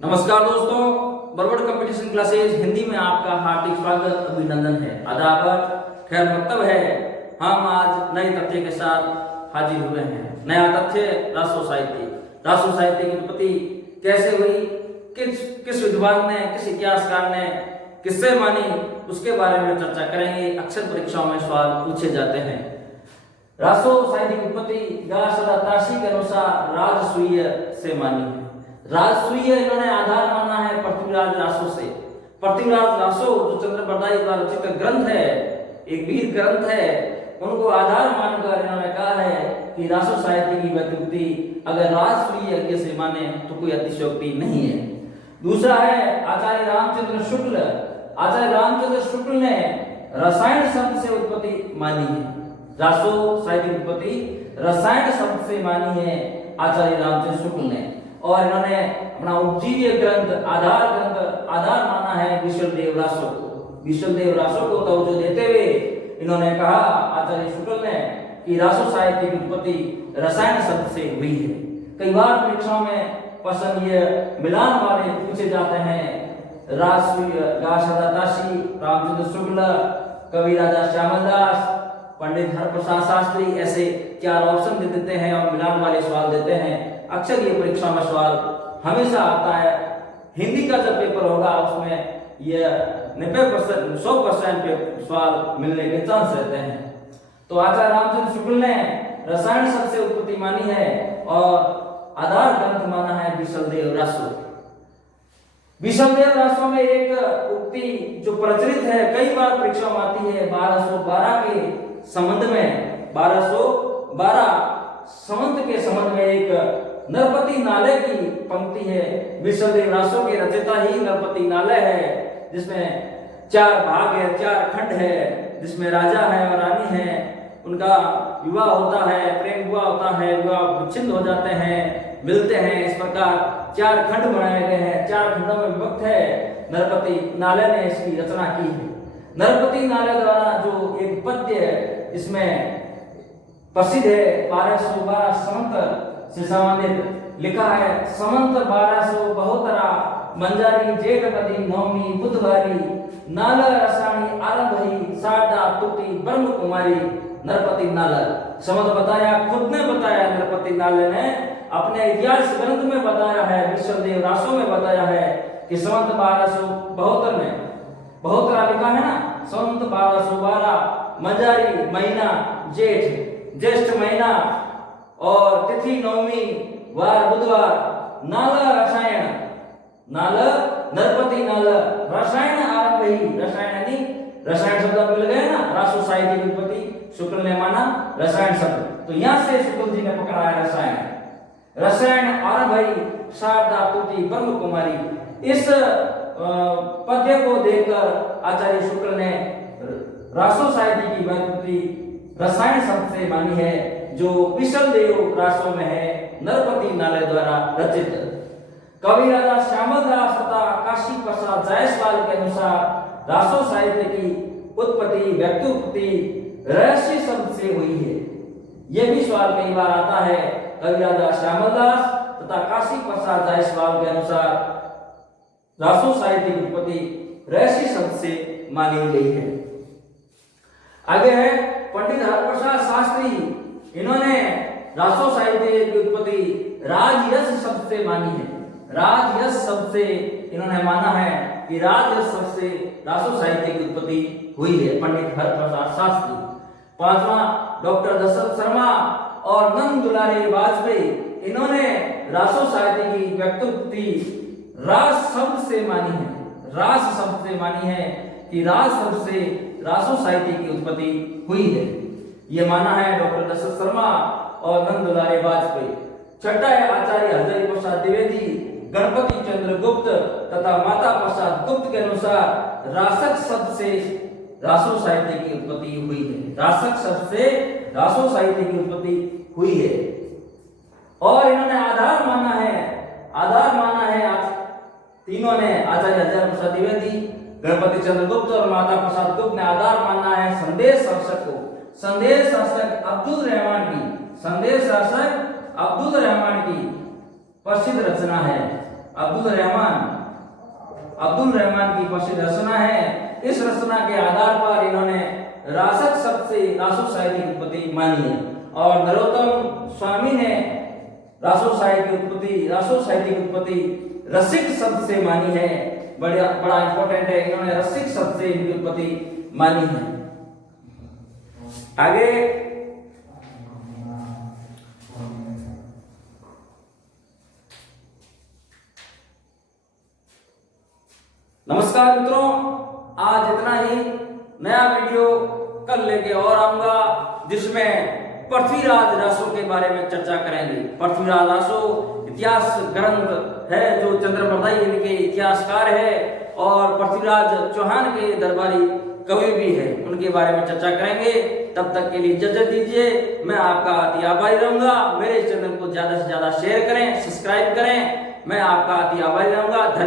नमस्कार दोस्तों, Barwad competition classes Hindi में आपका हार्दिक स्वागत अभिनंदन है। अदावत खैर मकतब है। हम आज नए तथ्य के साथ हाजिर हुए हैं। नया तथ्य राष्ट्र साहित्य की उत्पत्ति कैसे हुई, किस विद्वान ने, किस इतिहासकार ने किससे मानी, उसके बारे में चर्चा करेंगे। अक्सर परीक्षाओं में सवाल पूछे जाते हैं। राष्ट्र साहित्य की उत्पत्ति गाशदाताशी के अनुसार राजसूय से मानी है। राजसूय इन्होंने आधार माना है पृथ्वीराज रासो से। पृथ्वीराज रासो जो चंद्रबरदाई द्वारा रचित ग्रंथ है, एक वीर ग्रंथ है, उनको आधार मानकर इन्होंने कहा है कि रासो साहित्य की व्युत्पत्ति अगर राजसूय यज्ञ से माने तो कोई अतिशयोक्ति नहीं है। दूसरा है आचार्य रामचंद्र शुक्ल। आचार्य रामचंद्र शुक्ल ने रसायन शब्द से उत्पत्ति मानी है। रासो साहित्य की उत्पत्ति रसायन शब्द से मानी है आचार्य रामचंद्र शुक्ल ने। और इन्होंने अपना उपजीव्य ग्रंथ आधार माना है विशलदेव रासो को। विशलदेव रासो को तवज्जो देते हुए इन्होंने कहा आचार्य शुक्ल ने कि रासो साहित्य की उत्पत्ति रसायन शब्द से हुई है। कई बार परीक्षाओं में प्रश्न ये मिलान वाले पूछे जाते हैं। राजसूय गाशदाताशी, रामचंद्र शुक्ल, कवि राजा श्यामल दास, पंडित हरप्रसाद शास्त्री, ऐसे 4 ऑप्शन दे देते हैं और मिलान वाले सवाल देते हैं। अक्सर ये परीक्षा में सवाल हमेशा आता है। हिंदी का जब पेपर होगा उसमें ये 90% 100% सवाल मिलने के चांस रहते हैं। तो आचार्य रामचंद्र शुक्ल ने रसायन शब्द से उत्पत्ति मानी है और आधार ग्रंथ माना है विशलदेव रासो। विशलदेव रासो में एक उक्ति जो प्रचलित है, कई बार परीक्षा में आती है। 1212 के संबंध में 1212 संबंध के संबंध में एक नरपति नाले की पंक्ति है। विशलदेव रासो के रचयिता ही नरपति नाले है, जिसमें 4 भाग है, 4 खंड है, जिसमें राजा है और रानी है। उनका विवाह होता है, प्रेम विवाह होता है, विवाह विच्छिन्न हो जाते हैं, मिलते हैं। इस प्रकार 4 खंड बनाए गए हैं, 4 खंडों में विभक्त है। नरपति नाले ने इसकी रचना की है। नरपति नाले द्वारा जो एक पद्य इसमें प्रसिद्ध है, 1212 संवत से संबंधित लिखा है। संवत 1272 मंजारी जेठ मदी नवमी बुधवारी नाल रसाणी आरंभ सारदा तुति ब्रह्म कुमारी नरपति नाला। संवत बताया, खुद ने बताया, नरपति नाले ने अपने इतिहास ग्रंथ में बताया है, विशलदेव रासो में बताया है कि संवत 1272 में 72 लिखा है ना। संवत 1212 मंजारी महीना ज्येष्ठ महीना और तिथि नवमी वार बुधवार नाल रसायन नरपति नाल रसायन आरंभ ही। रसायन शब्द मिल गए ना। रासो साहित्य की उत्पत्ति शुक्ल ने माना रसायन शब्द, तो यहां से शुक्ल जी ने पकड़ा है रसायन आरंभ ही शारदा तुति ब्रह्म कुमारी। इस पद्य को देखकर आचार्य शुक्ल ने रासो साहित्य की व्युत्पत्ति रसायन शब्द से मानी है, जो विशलदेव रासो में है, नरपति नाले द्वारा रचित। कवि राजा श्यामल दास तथा काशी प्रसाद जायसवाल के अनुसार रासो साहित्य की व्युत्पत्ति रहस्य शब्द से हुई है। यह भी सवाल कई बार आता है। कवि राजा श्यामल दास तथा काशी प्रसाद जायसवाल के अनुसार रासो साहित्य की उत्पत्ति रहस्य शब्द से मानी गई है। आगे है पंडित हरप्रसाद शास्त्री। इन्होंने रासो साहित्य की उत्पत्ति राजयश शब्द से मानी है। राजयश शब्द से इन्होंने माना है कि राजयश शब्द से रासो साहित्य की उत्पत्ति हुई है, पंडित हरप्रसाद शास्त्री। 5वां डॉक्टर दशरथ शर्मा और नंद दुलारी वाजपेयी। इन्होंने रासो साहित्य की व्युत्पत्ति रास शब्द से मानी है। रास शब्द से मानी है कि रास शब्द से रासो साहित्य की उत्पत्ति हुई है। यह माना है डॉक्टर दशरथ शर्मा और नंद दुलारी वाजपेयी। 6ठा है आचार्य हरदय प्रसाद द्विवेदी, गणपति चंद्र गुप्त तथा माता प्रसाद गुप्त के अनुसार रासक शब्द से रासो साहित्य की उत्पत्ति हुई है। रासक शब्द से रासो साहित्य की उत्पत्ति हुई है। और इन्होंने आधार माना है तीनों ने, आचार्य हरदय प्रसाद द्विवेदी, गणपति चंद्र गुप्त और माता प्रसाद गुप्त ने आधार माना है संदेश शासक को। संदेश शासक अब्दुल रहमान की प्रसिद्ध रचना है। अब्दुल रहमान की प्रसिद्ध रचना है। इस रचना के आधार पर इन्होंने रासक शब्द से रासो साहित्य की उत्पत्ति मानी है। और नरोत्तम स्वामी ने रासो साहित्य की उत्पत्ति रसिक शब्द से मानी है। बड़ा इंपॉर्टेंट है, इन्होंने रसिक शब्द से इनकी उत्पत्ति मानी है। आगे नमस्कार मित्रों, आज इतना ही। नया वीडियो कल लेके और आऊंगा जिसमें पृथ्वीराज रासो के बारे में चर्चा करेंगे। पृथ्वीराज रासो इतिहास ग्रंथ है जो चंद्रप्रभाई इनके इतिहासकार है और पृथ्वीराज चौहान के दरबारी कवि भी है, उनके बारे में चर्चा करेंगे। तब तक के लिए इजाजत दीजिए, मैं आपका अति आभारी रहूंगा। मेरे चैनल को ज्यादा से ज्यादा शेयर करें, सब्सक्राइब करें, मैं आपका अति आभारी रहूंगा। धन्यवाद।